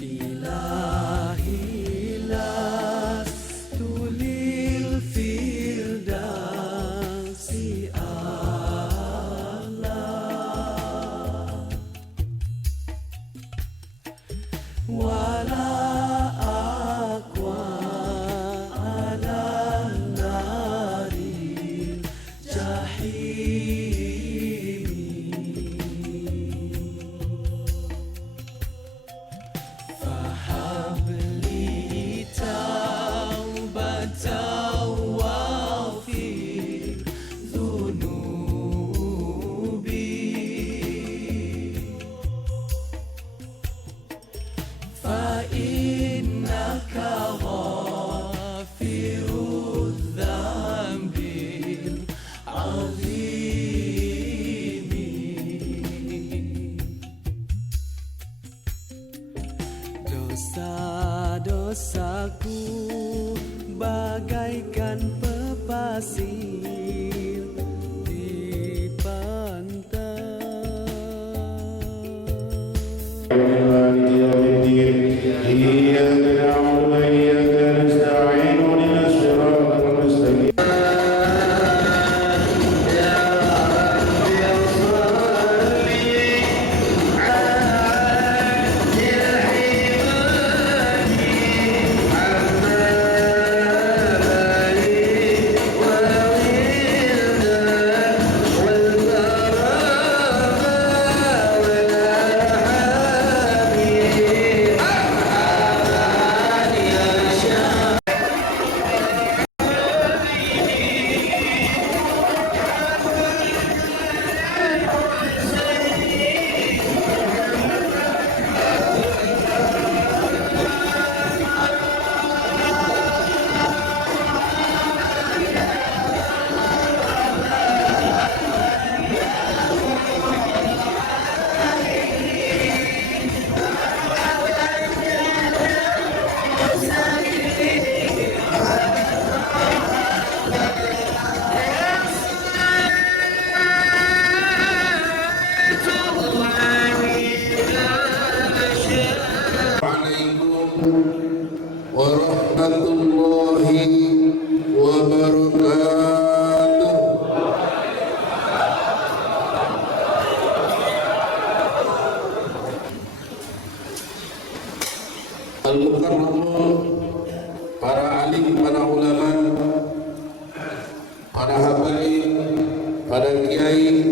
Ilahilah tulil firdausi a'la wala aqwa ala naril jahim fahabli taubatan waghfir dhunubi fa innaka ghafirudz dzambil azimi. Dosa-dosaku bagaikan pepasir di pantai. مالك يوم الدين إياك نعبد وإياك نستعين اهدنا الصراط المستقيم warahmatullahi wabarakatuh. Al-Mukarramun, para alim, para ulama, para habaib, para kiai,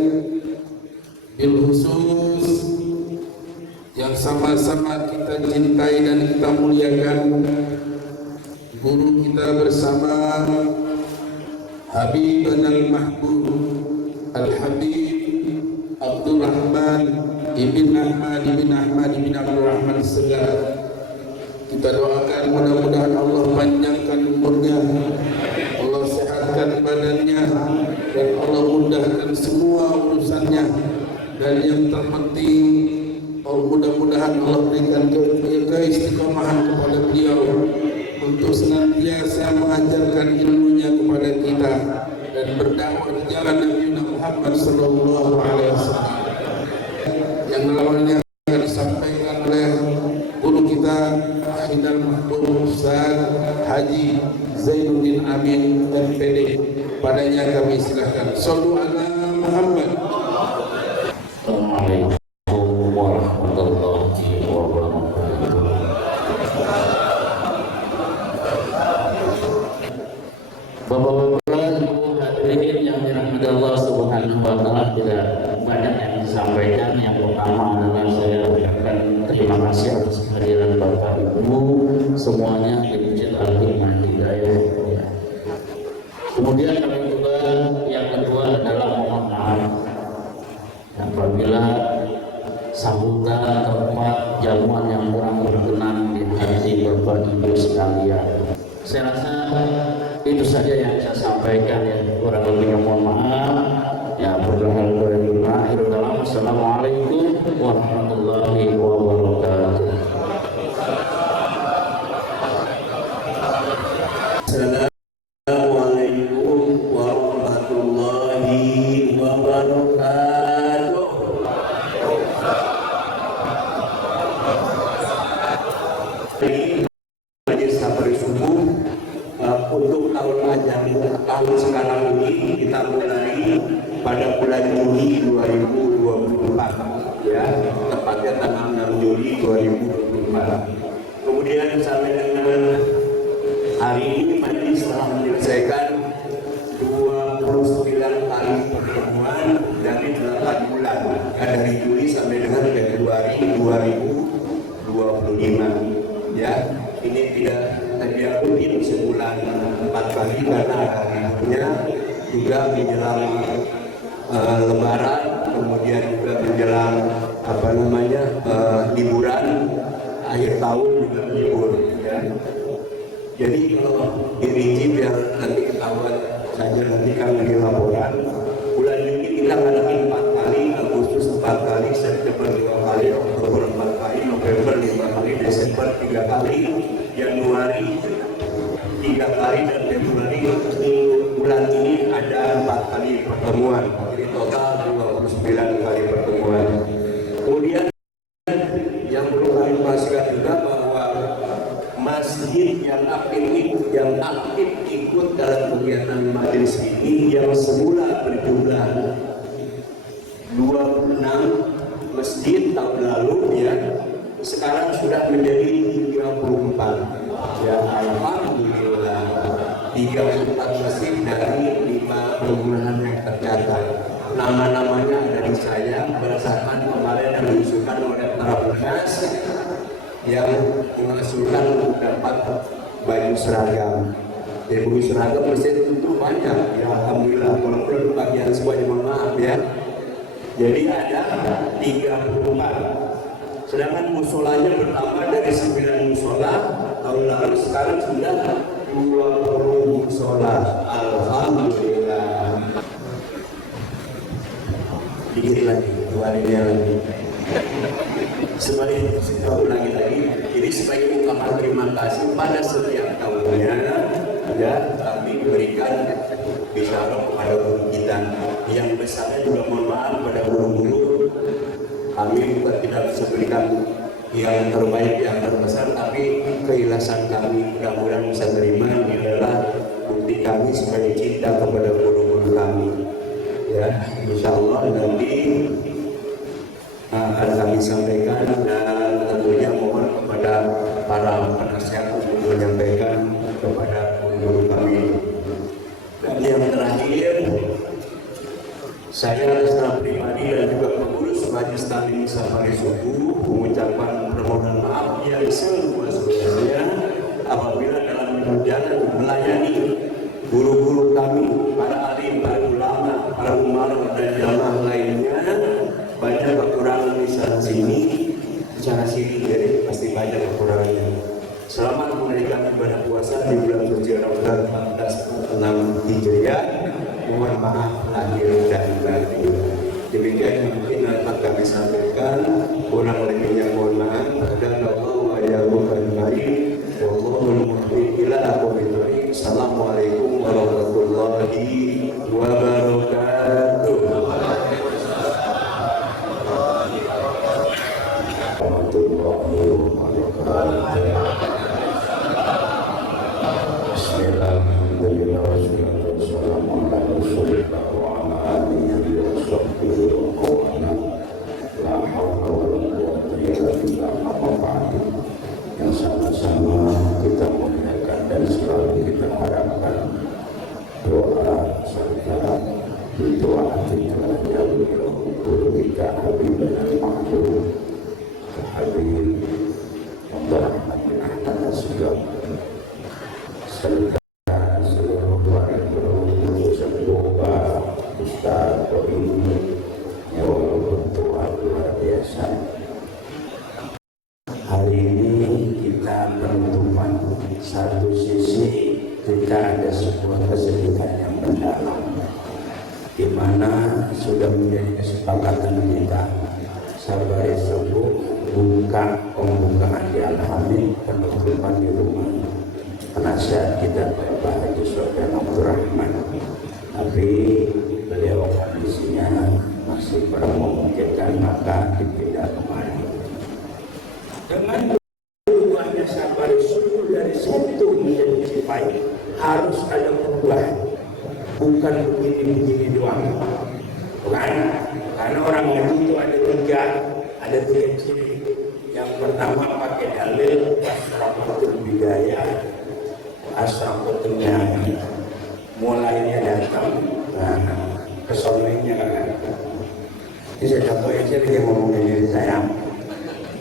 bil khusus yang sama-sama kita cintai dan kita muliakan, guru kita bersama Habib al-Mahbub Al-Habib Abdurrahman ibn Ahmad ibn Abdurrahman Segar. Kita doakan mudah-mudahan Allah panjangkan umurnya, Allah sehatkan badannya, dan Allah mudahkan semua urusannya, dan yang terpenting mudah-mudahan Allah berikan keistiqomahan kepada beliau untuk senantiasa mengajarkan ilmunya kepada kita dan berdakwah di jalan Nabi Muhammad sallallahu alaihi wasallam. Yang awalnya akan disampaikan oleh guru kita Ahidal Mahbub Ustaz Haji Zainuddin Amin MPD. Padanya kami silakan. Shallu ala Muhammad. Assalamualaikum warahmatullahi wabarakatuh. Bapak-bapak, Ibu hadirin yang dirahmati Allah Subhanahu wa taala, tidak banyak yang disampaikan. Yang pertama adalah saya ucapkan terima kasih atas kehadiran Bapak Ibu semuanya di Masjid Al-Hikmah Hidayah. Kemudian kami juga yang kedua adalah mohon maaf apabila sambutan tempat jamuan yang kurang berkenan di hati Bapak Ibu sekalian. Saya rasa itu saja yang saya sampaikan, ya kurang lebihnya mohon maaf. Ya berdoa akhir kalam. Assalamualaikum warahmatullahi wabarakatuh. Assalamualaikum warahmatullahi wabarakatuh. Majelis Safari Subuh untuk tahun sekarang ini kita mulai pada bulan Juli 2024 ya, tepatnya tanggal 6 Juli 2024. Kemudian sampai dengan hari ini majelis telah menyelesaikan 29 kali pertemuan dari 8 bulan ya, dari Juli sampai dengan Februari 2025 ya. Ini tidak rutin sebulan 4 kali karena harinya juga menjelang Lebaran, kemudian juga menjelang liburan akhir tahun juga libur ya. Jadi kalau dirinci biar nanti ketahuan saja, nanti kan di laporan. Bulan Juni kita ngadakan 4 kali, Agustus 4 kali, September 2 kali, Oktober 4 kali, November 5 kali, Desember 3 kali, Januari 3 kali, dan Februari bulan ini ada 4 kali pertemuan. Jadi total 29 kali pertemuan. Kemudian yang perlu kami pastikan juga bahwa masjid yang aktif ikut dalam kegiatan majelis ini yang semula berjumlah 26 masjid tahun lalu ya, sekarang sudah menjadi 34 ya. Alhamdulillah 34 masjid dari 5 kelurahan yang tercatat. Nama-namanya ada di saya berdasarkan kemarin yang diusulkan oleh para penas yang mengusulkan dapat baju seragam. Jadi baju seragam masjid tentu banyak ya, alhamdulillah, walaupun bagian semuanya mohon maaf ya. Jadi ada 34. Sedangkan musolanya bertambah dari 9 musola tahun lalu, sekarang sudah 20 musola. Alhamdulillah. Dikit lagi, 2 harinya lagi. Sebagai kita ulangi lagi, jadi sebagai ungkapan terima kasih pada setiap tahunnya ya, kami berikan bisyarah kepada guru kita yang besarnya juga mohon maaf pada guru-guru. Kami juga tidak bisa berikan yang terbaik, yang terbesar, tapi keikhlasan kami mudah-mudahan bisa terima. Ini adalah bukti kami sebagai cinta kepada guru-guru kami ya. Insya Allah nanti akan kami sampaikan, dan tentunya mohon kepada para penasihat untuk menyampaikan kepada guru kami. Dan yang terakhir, saya secara pribadi dan juga pengurus Majelis Taklim Safari Subuh mengucapkan permohonan maaf yang seluas-luasnya apabila dalam perjalanan melayani guru-guru kami, para alim, para ulama, para umarah dan jamaah lainnya banyak kekurangan di sana sini, secara sini jadi pasti banyak kekurangannya. Selamat menunaikan ibadah puasa di bulan suci Ramadan 1446 Hijriah. Mohon maaf lahir dan batin. Demikian yang mungkin dapat kami sampaikan. Kurang lebihnya mohon maaf. Adallahu wa ya'lamu baik. Wallahul muwaffiq ila aqwamit thoriq. Assalamualaikum warahmatullahi wabarakatuh. Bismillahirrahmanirrahim. Wassalamualaikum warahmatullahi wabarakatuh. Yang sama-sama kita muliakan dan selalu kita harapkan doa serta doa hatinya yang guru kita Habib Mahfud Habib Abdurrahman bin Ahmad As-Sugab serta seluruh warga guru semoga Ustaz ini yang berdoa luar biasa. Hari ini kita penutupan, satu sisi kita ada sebuah kesedihan yang mendalam, di mana sudah menjadi kesepakatan kita Safari Subuh buka pembukaan di Al-Hamid, penutupan di rumah penasihat kita Bapak Haji Sofyan Abdurrahman. Tapi beliau kondisinya masih kurang memungkinkan, maka dipindah kemari. Dengan berubahnya Safari Subuh dari selesai, harus ada perubahan, bukan begini-begini doang. Bukan, karena orang ngaji itu ada tiga ciri. Yang pertama pakai dalil asrafatul bidayah, asrafatul nihayah. Mulainya datang, kesononya kan. Ini saya contoh aja dia ngomong ke diri saya.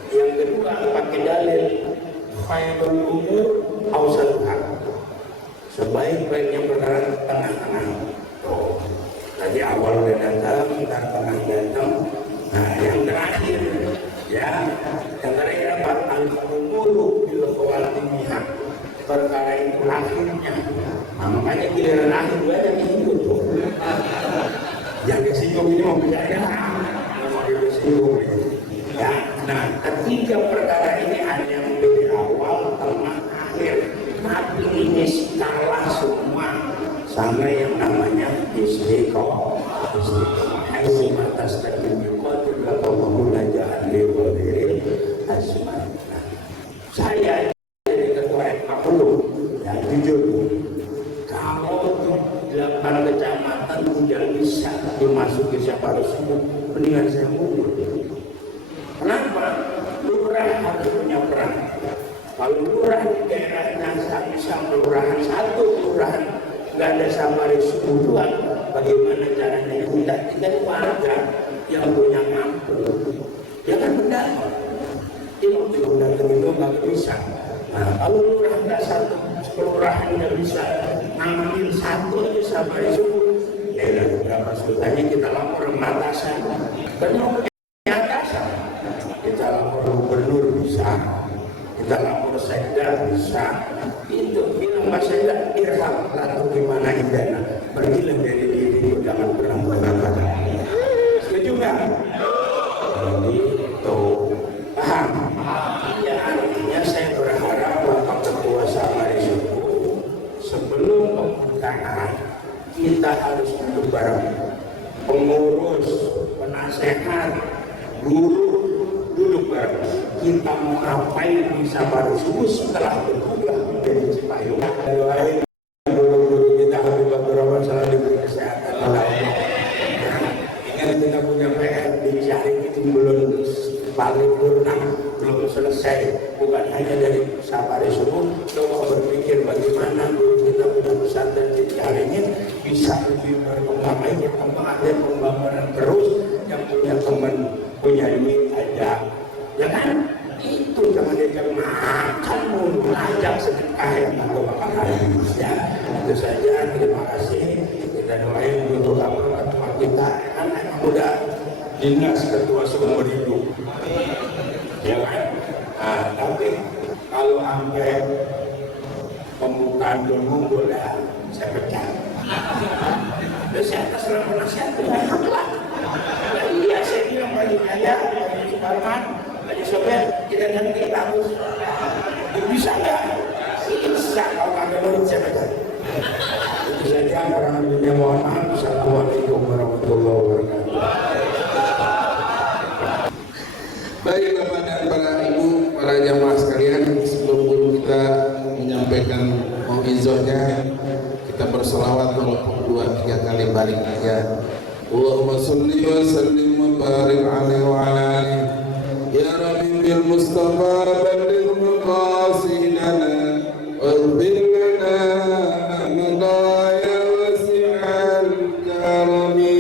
Yang kedua pakai dalil khairul umur awsatuha, sebaik-baiknya perkara tengah-tengah. Oh, tadi awal udah datang, ntar tengah datang. Nah, yang terakhir ya, yang terakhir apa? Al-umuru bil khawatimiyah, perkara itu akhirnya. Nah, makanya giliran akhir banyak disinggung tuh. Yang disinggung ini mau bicara mau disinggung ya. Nah, ketiga perkara ini hanya yang dari awal, tengah, akhir. Tapi ini skala semua sama yang namanya istiqomah. Hasil atas terjemah atau mengulanjakan level asma. Saya jadi ketua RK10 ya, jujur, kalau 8 kecamatan tidak bisa dimasuki siapa harus mendingan saya mundur. Kenapa? Lurah harus punya peran. Kalau lurah di daerahnya bisa kelurahan satu, kelurahan nggak ada samari sepuluhan, bagaimana caranya kita warga yang punya kampung, ya kan mendapat. Ini datang itu nggak bisa. Nah, kalau lurah nggak satu, kelurahan nggak bisa ngambil satu aja samari sepuluh, ya berapa sultannya kita lapor ke atasan. Karena atasan, kita lapor gubernur bisa. Kita lapor sekda bisa. Itu bilang Mas Sekda, irham lalu gimana indahnya, pergilah dari diri, jangan pernah berkata. Setuju nggak? Itu paham? Ya, artinya saya berharap Bapak Ketua Samari Suku sebelum pembukaan kita harus duduk bareng, pengurus, penasehat, guru duduk bareng. Kita mau ngapain di Samari Suku setelah berubah menjadi Cipayung. Doain guru-guru kita Habibur Rahman selalu diberi kesehatan. Ingat kita punya PR di Syahrik itu belum paripurna, belum selesai. Bukan hanya dari Samari Suku, coba berpikir bagaimana guru kita punya pesantren di Syahrik ini bisa lebih berkembang lagi, ada pembangunan terus. Yang punya teman punya duit aja, ya kan? Itu jangan diajak makan mulu, ajak sedekah yang aku bakal ya. Itu saja, terima kasih. Kita doain untuk apa ketua kita, kan udah dinas ketua seumur hidup, ya kan? Nah, tapi kalau sampai pembukaan dulu boleh saya pecat. Terus saya terserah penasihat, iya saya bilang bagi saya, bagi Suparman, bagi Sobat, kita nanti bagus. Bisa nggak? Bisa, kalau kagak menurut saya pecat. Itu saja, kurang lebihnya mohon maaf. Assalamualaikum warahmatullahi wabarakatuh. Baik Bapak dan para Ibu, para jamaah sekalian, sebelum guru kita menyampaikan mau'izahnya, kita berselawat walaupun 2-3 kali balik aja. Allahumma salli wa sallim wa barik alaihi wa ala alihi. Ya Rabbi bil Mustafa balligh maqasidana waghfir lana madaya wasi'al karami.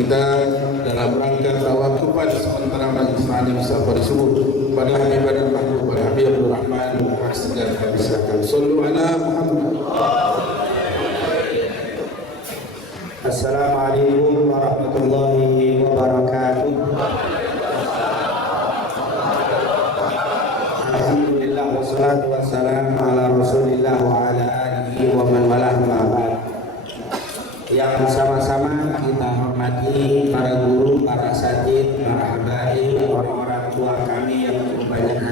Kita dalam rangka tawakupan sementara Majelis Ta'lim Samari Suku pada Habib dan Mahbub Habibur Rahman segala kami sallu ala Muhammad. Assalamualaikum warahmatullahi wabarakatuh. Alhamdulillah wassalatu wassalamu ala Rasulillah wa ala alihi wa man walah ma'abad. Yang sama-sama kita hormati para guru, para asatidz, para habaib, orang-orang tua kami yang cukup banyak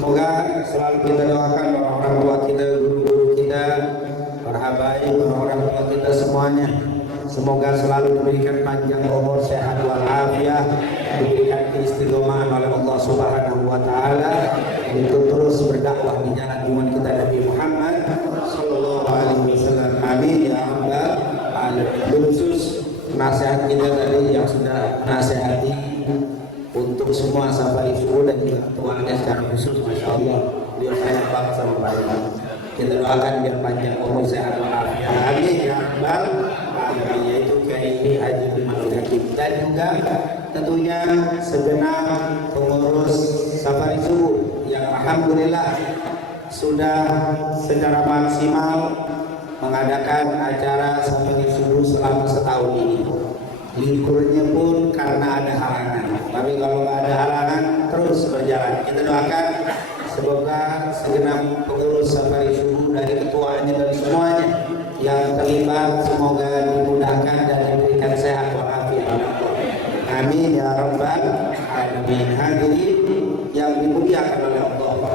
Semoga selalu kita doakan orang tua kita, guru-guru kita, para habaib, orang tua kita semuanya. Semoga selalu diberikan panjang umur, sehat walafiat, diberikan keistiqomahan oleh Allah Subhanahu wa taala untuk terus berdakwah di jalan junjungan kita Nabi Muhammad sallallahu alaihi wasallam. Amin ya rabbal alamin. Khusus nasihat kita tadi yang sudah nasihati untuk semua sahabat ibu dan juga ketuanya secara khusus, masya Allah beliau sayang banget sama baik. Kita doakan biar panjang umur, sehat walafiat. Amin ya rabbal alamin. Yaitu Kiai Haji Abdul Hakim dan juga tentunya segenap pengurus safari subuh yang alhamdulillah sudah secara maksimal mengadakan acara safari subuh selama setahun ini. Liburnya pun karena ada halangan, tapi kalau nggak ada halangan terus berjalan. Kita doakan semoga segenap pengurus safari subuh dari ketuanya dan semuanya yang terlibat semoga dimudahkan dan diberikan sehat walafiat. Amin ya rabbal alamin. Hadirin yang dimuliakan oleh Allah,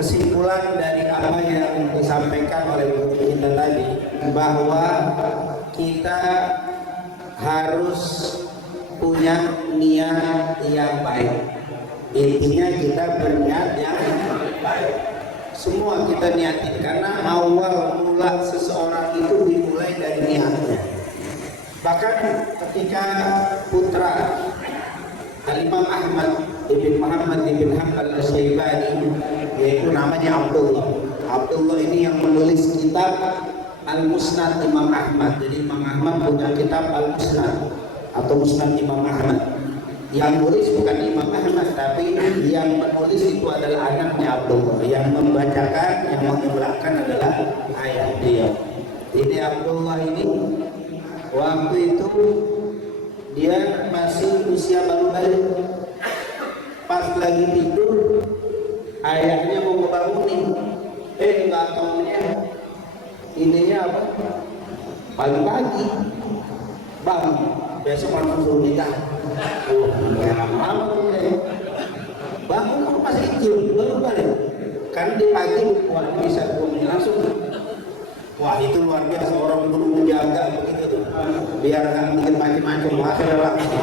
kesimpulan dari apa yang disampaikan oleh guru kita tadi bahwa kita harus punya niat yang baik. Intinya kita berniat yang baik. Semua kita niatin karena awal mula seseorang itu dimulai dari niatnya. Bahkan ketika putra Al-Imam Ahmad ibn Muhammad ibn Hanbal Al-Syaibani, yaitu namanya Abdullah. Abdullah ini yang menulis kitab Al-Musnad Imam Ahmad. Jadi Imam Ahmad punya kitab Al-Musnad atau Musnad Imam Ahmad. Yang menulis bukan Imam Ahmad, tapi yang menulis itu adalah anaknya Abdullah. Yang membacakan, yang mengimlakan adalah ayah dia. Ini Abdullah ini waktu itu dia masih usia baru balik. Pas lagi tidur, ayahnya mau ngebangunin. Nggak taunya ininya apa? Pagi-pagi bang, besok langsung suruh nikah. Lama-lama bangun, kamu masih kecil baru balik. Kan di pagi wah bisa bangun langsung. Wah itu luar biasa, orang guru menjaga begitu tuh, biar nggak bikin macam-macam. Akhirnya langsung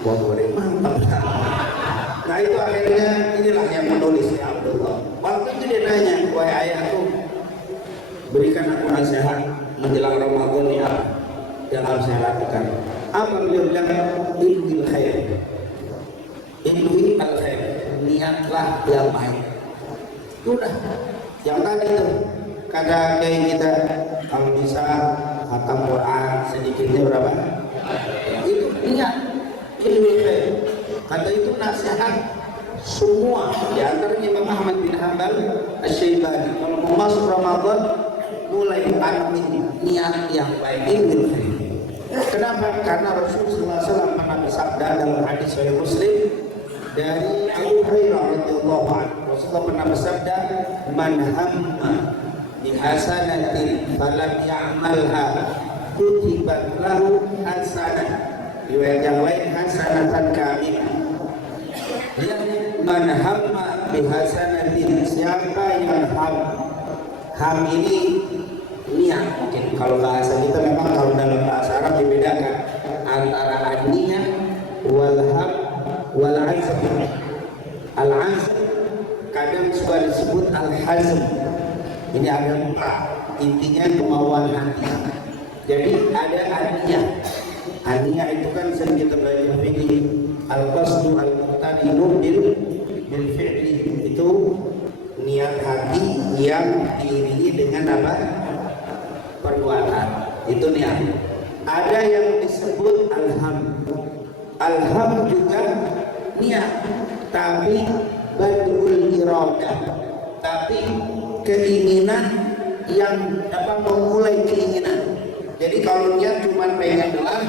wah goreng mantap. Nah itu akhirnya inilah yang menulis ya Abdullah. Waktu itu dia nanya, wahai ayahku, berikan aku nasihat menjelang Ramadan ini apa yang harus saya lakukan. Apa beliau bilang? Ilhil khair. Ilhil khair. Niatlah yang baik. Udah. Yang tadi itu kata kayak kita kalau bisa khatam Quran sedikitnya berapa? Itu niat. Ilhil khair. Kata itu nasihat semua. Di antaranya Imam Ahmad bin Hanbal Asy-Syaibani. Kalau mau masuk Ramadan mulai tanamin niat yang baik. Ilhil khair. Kenapa? Karena Rasulullah SAW pernah bersabda dalam hadis Sahih Muslim dari Abu Hurairah radhiyallahu anhu. Rasulullah pernah bersabda, "Man hamma bi hasanatin falam ya'malha kutibat lahu hasanah." Riwayat yang lain hasanatan kamilah. Man hamma bi hasanatin, siapa yang ham ini niat. Mungkin kalau bahasa kita memang kalau dalam bahasa Arab dibedakan antara an-niyah wal ham wal azm. Al azm kadang suka disebut al hazm. Ini ada empat. Intinya kemauan hati. Jadi ada an-niyah. An-niyah itu kan sering kita belajar fikih. Al-qasdu al-muqtadinu bil fi'li. Itu niat hati yang diiringi dengan apa? Perbuatan. Itu niat. Ada yang disebut alham. Alham juga niat, tapi badul iradah, tapi keinginan yang memulai keinginan. Jadi kalau niat cuma pengen doang,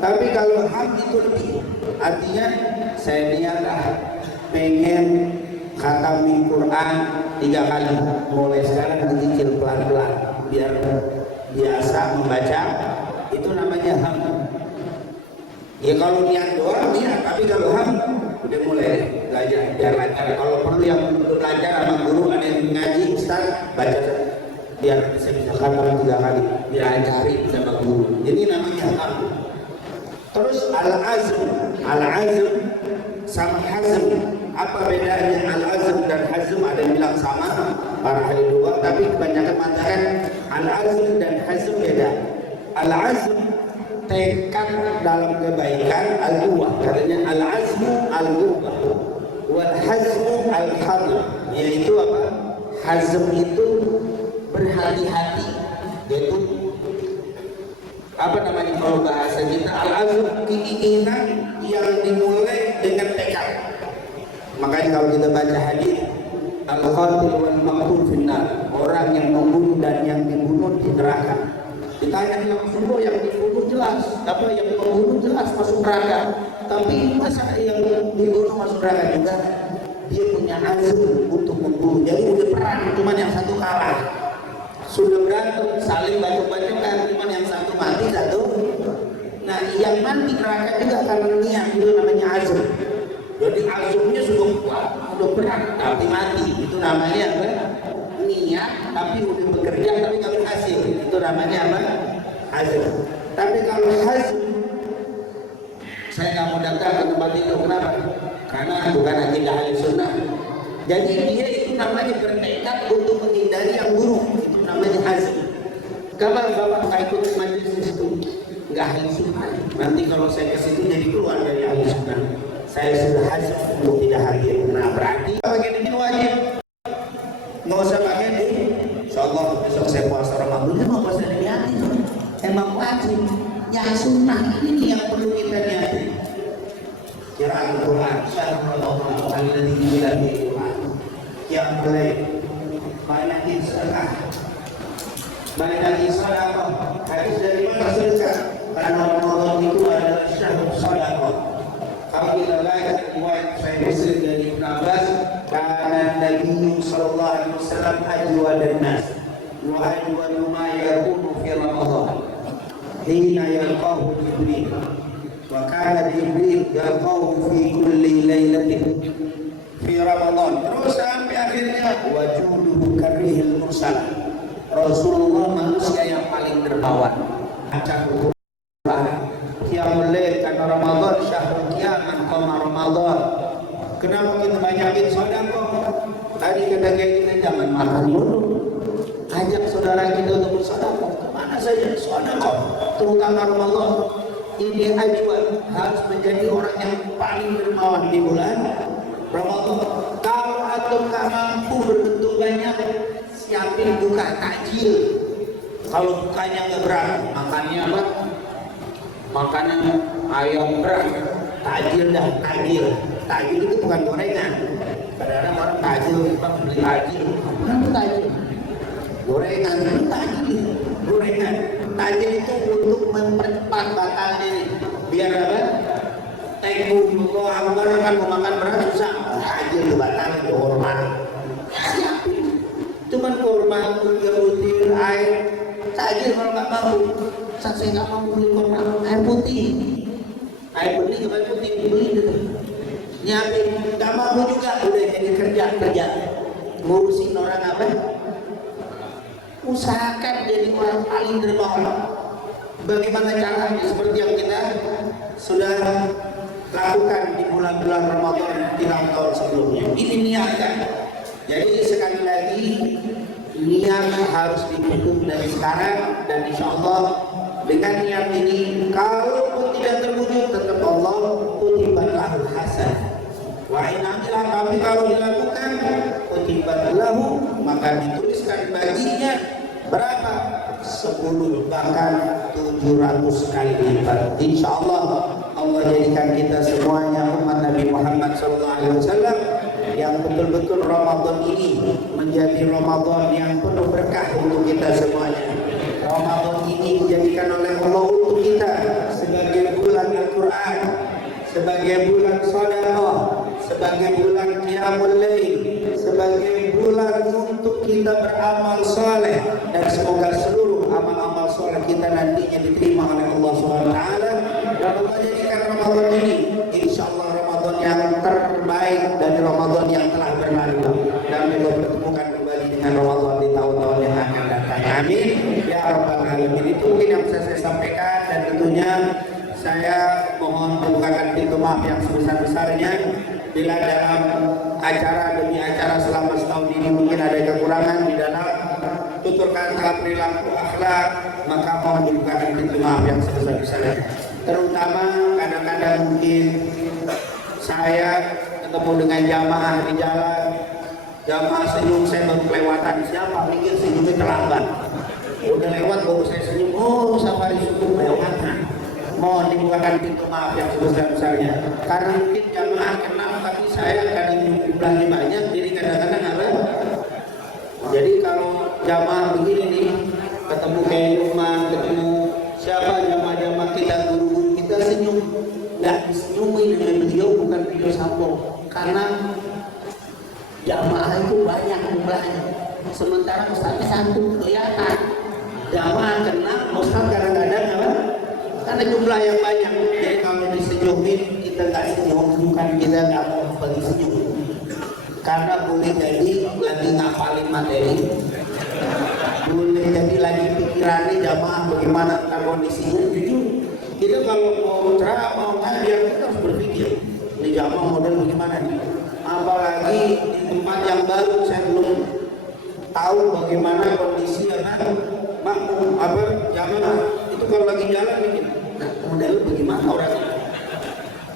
tapi kalau ham itu lebih. Artinya saya niatlah pengen khatamin Quran 3 kali, mulai sekarang dicicil pelan-pelan biar biasa membaca, itu namanya ham. Ya kalau niat doang niat, tapi kalau ham udah mulai belajar biar lancar. Kalau perlu yang belajar sama guru, ada yang ngaji ustaz, baca biar bisa katakan 3 kali, biar cari sama guru. Jadi namanya amr. Terus al-azm sama hazm. Apa bedanya al-azm dan hazm? Ada yang bilang sama, para ahli lugah, tapi kebanyakan mengatakan al-azm dan hazm beda. Al-azm tekad dalam kebaikan, al-quwwah, katanya al-azmu al-quwwah, wal hazmu al-hadr, yaitu apa? Hazm itu berhati-hati, yaitu apa namanya kalau bahasa kita, al-azm keinginan yang dimulai dengan tekad. Makanya kalau kita baca hadis al-qatil wal maqtul finnar, orang yang membunuh dan yang dibunuh di neraka. Ditanya yang membunuh, yang dibunuh jelas, apa yang membunuh jelas masuk neraka. Tapi masa yang dibunuh masuk neraka juga? Dia punya azam untuk membunuh. Jadi udah perang, cuma yang satu kalah. Sudah berantem, saling bacok-bacokan, cuma yang satu mati, satu. Nah, yang mati neraka juga karena niat, itu namanya azam. Jadi azamnya sudah kuat, sudah berat, tapi mati. Itu namanya apa? Niat, tapi udah bekerja tapi nggak berhasil. Itu namanya apa? Azam. Tapi kalau hazm, saya nggak mau datang ke tempat itu. Kenapa? Karena bukan akidah ahli sunnah. Jadi dia itu namanya bertekad untuk menghindari yang buruk. Itu namanya hazm. Kalau bapak nggak ikut majelis itu, nggak ahli sunnah. Nanti kalau saya ke situ jadi keluar dari ahli sunnah. Saya sudah hazm untuk tidak hadir. Nah berarti bagian ini wajib. Nggak usah pakai di. Insyaallah besok saya puasa Ramadan. Mau puasa di hati. Emang wajib. Yang sunnah ini yang perlu kita niati. Qira'atul Quran, syarahul alladzi billahi Quran. Yang boleh banyakin sedekah. Banyakin sedekah. Hadis dari mana sedekah? Karena Ramadan itu adalah syahrul sedekah. Kalau kita lihat riwayat Sahih Muslim dari Ibnu Abbas, karena Nabi sallallahu alaihi wasallam ajwadan nas wa ajwadu ma yakunu fi Ramadan. Hina yalqahu Jibril. Wa kana Jibril yalqahu fi kulli lailatin fi Ramadan. Terus sampai akhirnya wajuduhu karihil mursal. Rasulullah manusia yang paling dermawan. Baca Quran. Qiyamul lail karena Ramadan, syahrul qiyamah qamar Ramadan. Kenapa kita banyakin sedekah? Tadi kata kita jangan makan dulu. Ajak saudara kita untuk bersedekah. Kemana saja sedekah, terutama Ramadan. Ini ajwan harus menjadi orang yang paling dermawan di bulan Ramadan. Kalau antum nggak mampu berbentuk banyak, siapin buka takjil. Kalau bukanya nggak berat, makannya apa? Makanan ayam berat, takjil dah, takjil. Takjil itu bukan gorengan. Kadang-kadang orang takjil, beli takjil, bukan takjil. Gorengan, takjil, gorengan. Takjil itu untuk mempercepat batalnya nih. Biar apa? Tekbulullah Akbar kan mau makan berat susah. Takjil itu batal itu hormat. Siapin. Cuman hormat, rutin, air. Takjil kalau nggak mampu. Saya nggak mau beli korma, air putih, air bening, air putih dibeli dulu. Nyiapin, nggak mampu juga, udah jadi kerja, ngurusin orang apa? Usahakan jadi orang paling dermawan. Bagaimana caranya? Seperti yang kita sudah lakukan di bulan-bulan Ramadan di tahun sebelumnya. Ini niatkan. Jadi sekali lagi niat harus dipikul dari sekarang, dan insya Allah dengan niat ini kalau tidak terwujud tetap Allah kutibat lahu hasan wa inamilah, tapi kalau dilakukan kutibat lahu maka dituliskan baginya berapa? 10 bahkan 700 kali lipat. Insya Allah Allah jadikan kita semuanya umat Nabi Muhammad SAW yang betul-betul Ramadan ini menjadi Ramadan yang penuh berkah untuk kita semuanya. Ramadan ini dijadikan oleh Allah untuk kita sebagai bulan Al-Quran, sebagai bulan sedekah, sebagai bulan qiyamul lail, sebagai bulan untuk kita beramal saleh, dan semoga seluruh amal-amal saleh kita nantinya diterima oleh Allah Subhanahu wa taala. Dan Allah jadikan Ramadan ini insyaallah Ramadan yang terbaik dari Ramadan yang telah berlalu dan dipertemukan kembali dengan Ramadan di tahun-tahun yang akan datang. Amin ya rabbal alamin. Itu mungkin yang bisa saya sampaikan, dan tentunya saya mohon membukakan pintu maaf yang sebesar-besarnya bila dalam acara demi acara selama setahun ini mungkin ada kekurangan di dalam tutur kata, perilaku, akhlak, maka mohon dibukakan pintu maaf yang sebesar-besarnya. Terutama kadang-kadang mungkin saya ketemu dengan jamaah di jalan, jamaah senyum, saya baru kelewatan, siapa pikir senyumnya terlambat, udah lewat baru saya senyum, oh safari subuh kelewatan. Mohon dibukakan pintu maaf yang sebesar-besarnya, karena mungkin jamaah kenal tapi saya kadang jumlahnya banyak, jadi kadang-kadang ada. Jadi kalau jamaah begini nih, ketemu kayak rumah, ketemu siapa jamaah-jamaah kita, guru-guru kita senyum, nggak disenyumin dengan beliau, bukan video sampo, karena jamaah itu banyak jumlahnya, sementara ustaznya satu kelihatan. Jamaah kenal, ustaz kadang-kadang apa? Karena jumlah yang banyak, jadi kalau disenyumin kita nggak senyum, bukan kita nggak mau bagi senyum, karena boleh jadi lagi ngapalin materi, boleh jadi lagi pikirannya jamaah bagaimana kondisinya. Jujur kita kalau mau ceramah, mau ngajar, kita harus berpikir ini jamaah model bagaimana nih, apalagi di tempat yang baru saya belum tahu bagaimana kondisi ya kan, makmum apa jamaah itu kalau lagi jalan bikin, nah model bagaimana orangnya,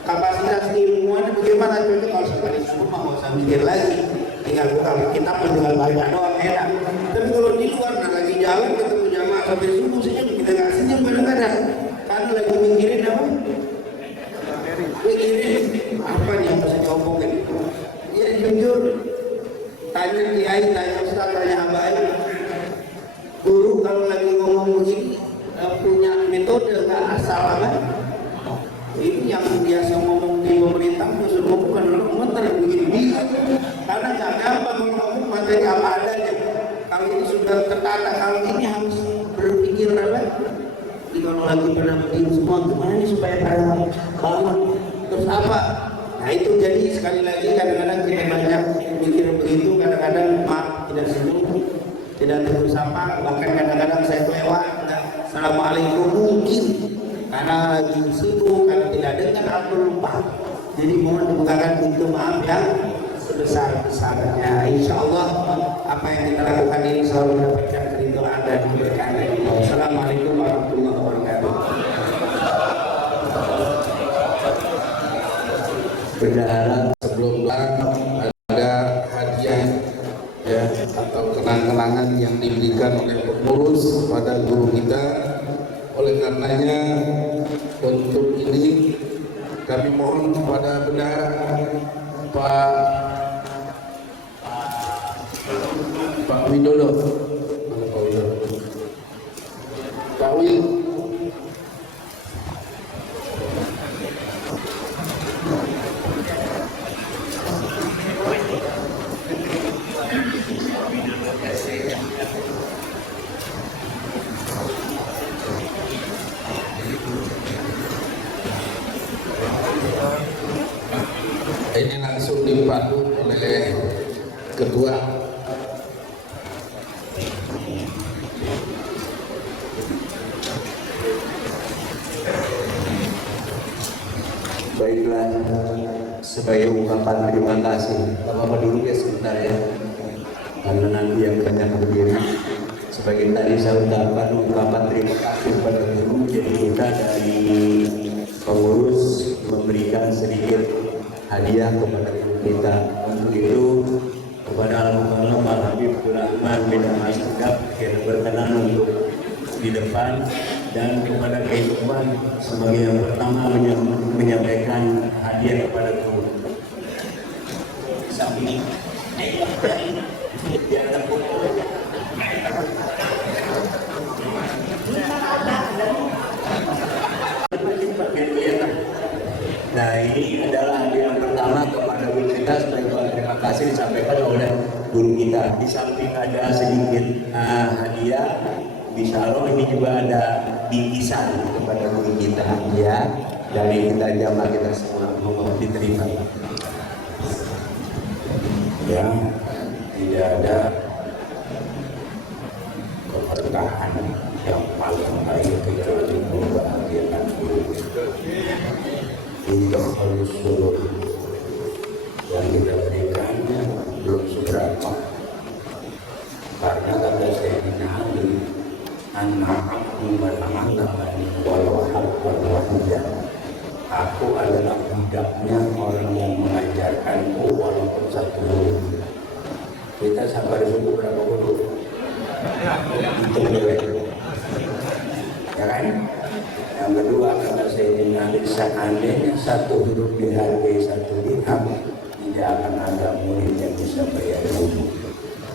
kapasitas ilmuannya bagaimana, itu kalau sekali semua nggak usah mikir lagi, tinggal buka kitab tinggal baca doang enak. Tapi kalau di luar, nah lagi jalan ketemu jamaah sampai subuh senyum, kita nggak senyum kadang-kadang, karena lagi mikirin apa? Mikirin apa nih yang bisa diomongin? Ya jujur, tanya kiai, tanya ustaz, tanya abai, guru kalau lagi ngomong begini punya metode, nggak asal kan? Ini yang biasa ngomong di pemerintah itu bukan muter begini, karena nggak gampang ngomong materi apa adanya. Kalau ini sudah tertata, kalau ini harus berpikir apa? Jadi kalau lagi pernah berdiri semua, gimana nih supaya pada bangun, terus apa? Nah itu jadi sekali lagi kadang-kadang kita banyak mikir begitu, kadang-kadang maaf tidak senyum, tidak tegur sapa, bahkan kadang-kadang saya kelewat, assalamualaikum mungkin karena lagi sibuk, karena tidak dengar atau lupa. Jadi mohon dibukakan pintu maaf yang sebesar-besarnya. Insya Allah apa yang kita lakukan ini selalu mendapatkan keridhaan dan keberkahan dari Allah. Assalamualaikum warahmatullahi wabarakatuh. Bendahara sebelum doa ada hadiah ya atau kenang-kenangan yang diberikan oleh pengurus pada guru kita. Oleh karenanya untuk ini kami mohon kepada bendahara Pak Widodo, Pak Wil. Ini langsung dipandu oleh ketua. Baiklah, sebagai ungkapan terima kasih, Bapak dulu ya sebentar ya, karena nanti yang banyak berdiri. Sebagai tadi saya ucapkan ungkapan terima kasih kepada guru, jadi kita dari pengurus memberikan sedikit hadiah kepada kita. Untuk itu kepada Al-Mukarram Al-Habib Rahman bin Ahmad Segaf yang berkenan untuk di depan, dan kepada Keituman sebagai yang pertama menyampaikan hadiah kepada guru. Samping nah ini adalah hadiah yang pertama kepada guru kita sebagai terima kasih disampaikan oleh guru kita. Di samping ada sedikit hadiah, insya Allah ini juga ada bingkisan kepada guru kita ya, dari kita jamaah kita semua, mohon diterima. ya tidak ada keberkahan yang paling baik kecuali membahagiakan diri. Indah halus surur yang kita berikan belum seberapa, karena kata Sayyidina Ali, an-na'amu man-'allamani wal-wahab wal-wahidah. Aku adalah budaknya orang yang mengajarkanku walaupun satu huruf. Kita sabar subuh berapa huruf? Hitung dulu ya kan? Yang kedua, kata Sayyidina Ali, seandainya satu huruf dihargai satu dirham, tidak akan ada murid yang bisa bayar wudhu.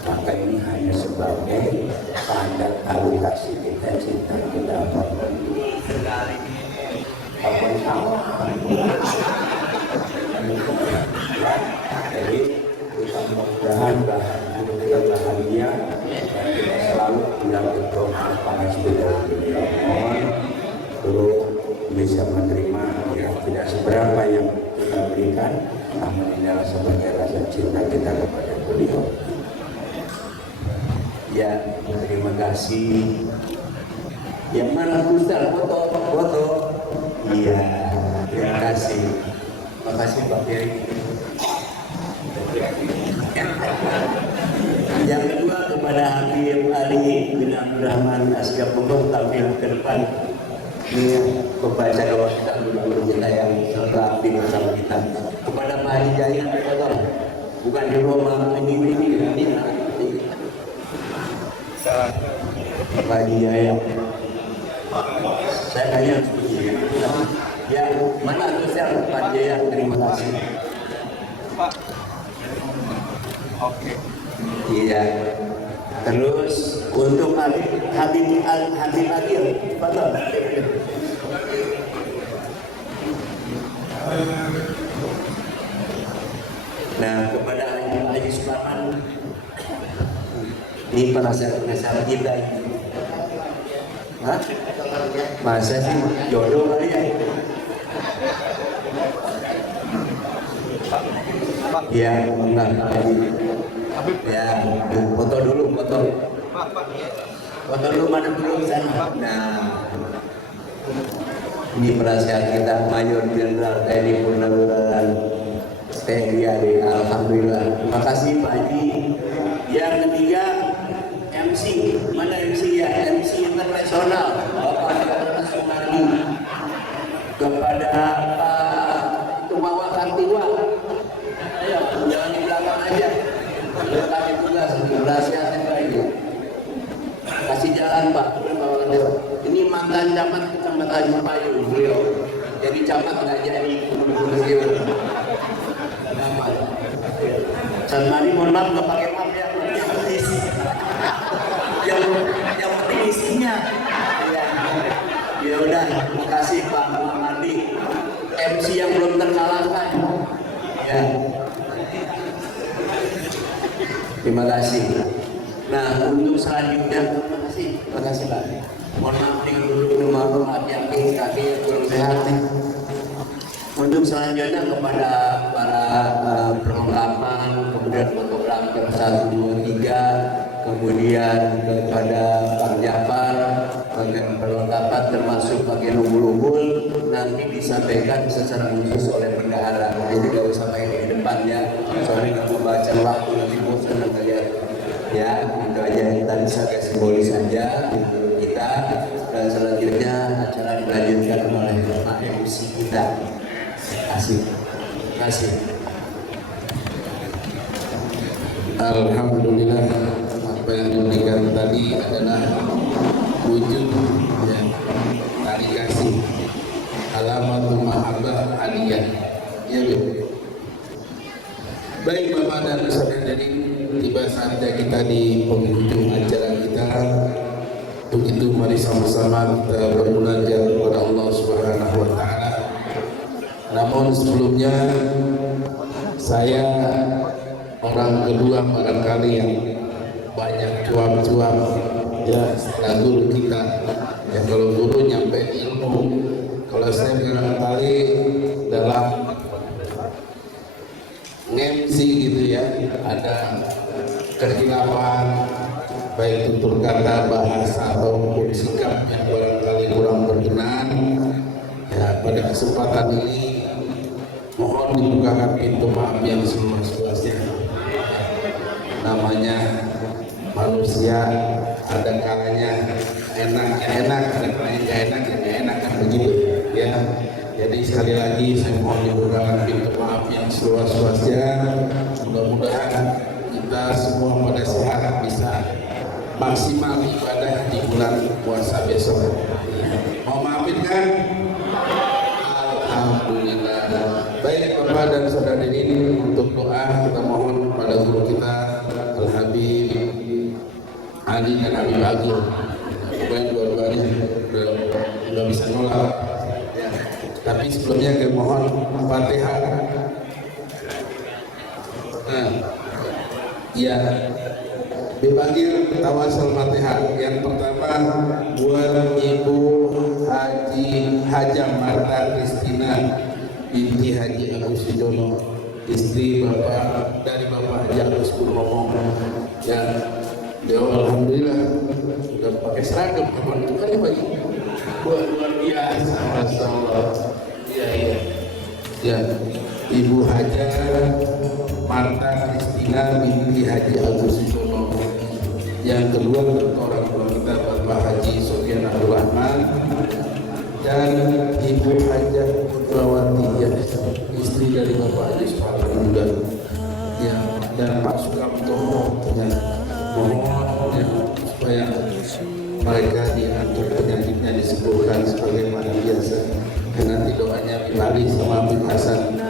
Maka ini hanya sebagai tanda aplikasi kita, cinta kita apa sama. Jadi kita mudah-mudahan kita bahagia dan kita selalu bilang berdoa pada saudara beliau. Mohon dulu bisa menerima ya tidak seberapa yang kita berikan, namun inilah sebagai rasa cinta kita kepada beliau. Ya, terima kasih. Yang mana Ustaz? Foto. Iya, terima kasih. Terima kasih Pak Kiai. Yang kedua kepada Habib Ali bin Abdurrahman Asgaf, monggo tampil ke depan. Ini pembaca doa kita guru kita yang rapi bersama kita. Kepada Pak Haji Jaya, bukan di rumah ini. Pak Haji Jaya. Saya tanya ya mana Ustaz Pak Jaya, terima kasih. Oke. Iya. Terus untuk Habib Agil, betul. Nah kepada Haji Sulaiman, ini penasehat kita ini. Hah? Masa sih jodoh kali ya? Ya, enggak. Ya, foto dulu, foto. Foto dulu, mana dulu sana. Nah, ini penasehat kita Mayor Jenderal TNI Purnawirawan TNI AD. Alhamdulillah. Terima kasih Pak Haji. Yang ketiga MC, mana MC ya? MC internasional Bapak Sumadi. Kepada Pak Tumawa Kartiwa, ayo jangan di belakang aja. Kami tugas berasiatin lagi. Kasih jalan Pak. Ini mantan camat Kecamatan Cipayu beliau. Jadi camat nggak jadi beliau. Kenapa? Sanmari mohon maaf nggak pakai map ya. Yang penting isinya. Ya udah, terima kasih Pak Muhammadi, MC yang belum terkalahkan. Ya. Terima kasih. Nah, untuk selanjutnya, terima kasih Pak. Mohon maaf dengan dulu maaf yang kaki kurang sehat. Untuk selanjutnya kepada para perlengkapan, kemudian fotografer 1, 2, 3, kemudian kepada Pak Jafar bagian perlengkapan termasuk bagian umbul-umbul nanti disampaikan secara khusus oleh bendahara. Jadi gak usah main di depan ya, soalnya nggak mau baca waktu nanti bosan kalian. Ya, itu aja yang tadi saya simbolis saja kita, dan selanjutnya acara dilanjutkan oleh Pak MC kita. Terima kasih. Alhamdulillah, apa yang diberikan tadi adalah wujud yang tadi kasih alamatul mahabbah aliyah. Ya, baik Bapak dan Saudara, tiba saatnya kita di penghujung acara kita. Untuk itu mari sama-sama kita bermunajat kepada Allah Subhanahu wa taala. Namun sebelumnya saya orang kedua barangkali yang banyak cuap-cuap ya setelah guru kita ya. Kalau guru nyampe ilmu, kalau saya barangkali dalam MC gitu ya, ada pada kesempatan ini mohon dibukakan pintu maaf yang seluas-luasnya. Namanya manusia, ada kalanya enaknya enak, ada kalanya nggak enak, ya nggak enak kan begitu ya. Jadi sekali lagi saya mohon dibukakan pintu maaf yang seluas-luasnya. Mudah-mudahan kita semua pada sehat bisa maksimal ibadah di bulan puasa besok. Mau maafin kan? Alhamdulillah. Baik Bapak dan Saudara ini, untuk doa kita mohon pada guru kita Al-Habib Ali dan Habib Agil. Supaya dua-duanya udah bisa nolak. Ya. Tapi sebelumnya saya mohon Fatihah. Nah, ya. Dibagi tawassul Fatihah. Yang pertama buat Ibu Haja Marta Kristina binti Haji Agus Sujono, istri Bapak dari Bapak Haji Agus Purnomo. Ya, alhamdulillah sudah pakai seragam kapan itu kan ya Pak? Luar biasa, Masya Allah. Ya, Ibu Haja Marta Kristina binti Haji Agus Sujono. Yang kedua orang tua kita Bapak Haji Sofyan Abdul Rahman dan Ibu Hajah Putrawati, ya, istri dari Bapak Haji Suparto juga, ya, dan Pak Sukamto. Mohon ya, supaya mereka diatur penyakitnya disembuhkan sebagaimana biasa. Dan nanti doanya dibalik sama Habib Hasan.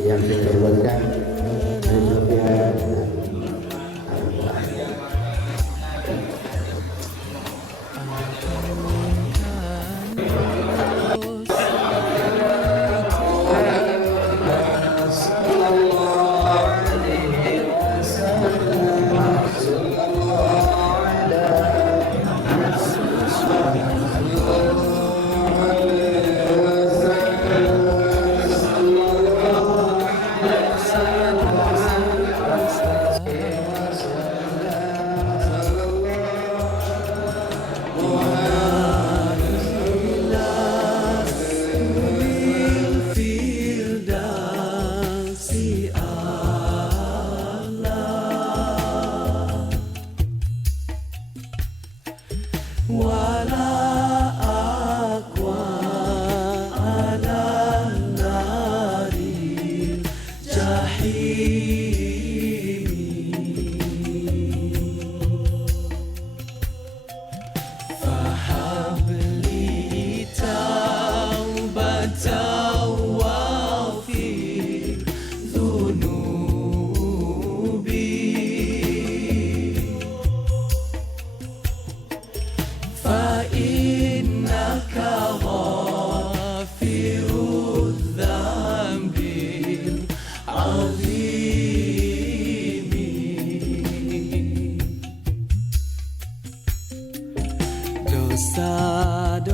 Yang saya terbuatkan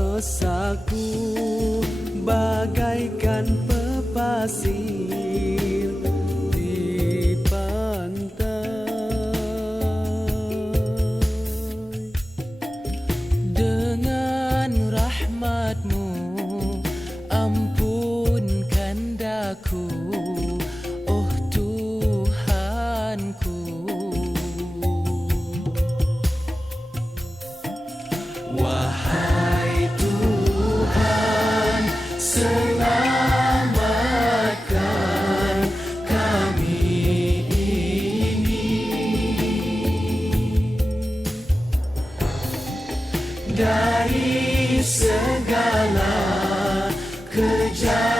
dosa-dosaku bagaikan pepasir di pantai. Dengan rahmat-Mu ampunkan daku, oh Tuhanku. Wahai Tuhan, selamatkan kami ini dari segala kejahatan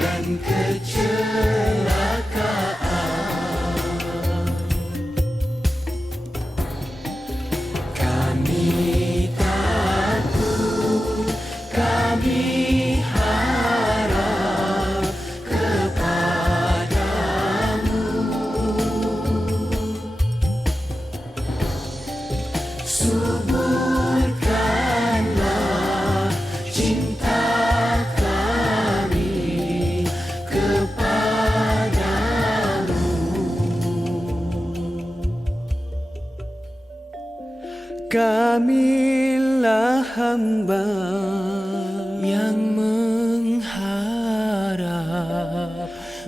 dan kecelakaan. Kami takut, kami harap kepadamu. Subuh Kamilah hamba yang mengharap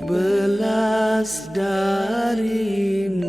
belas darimu.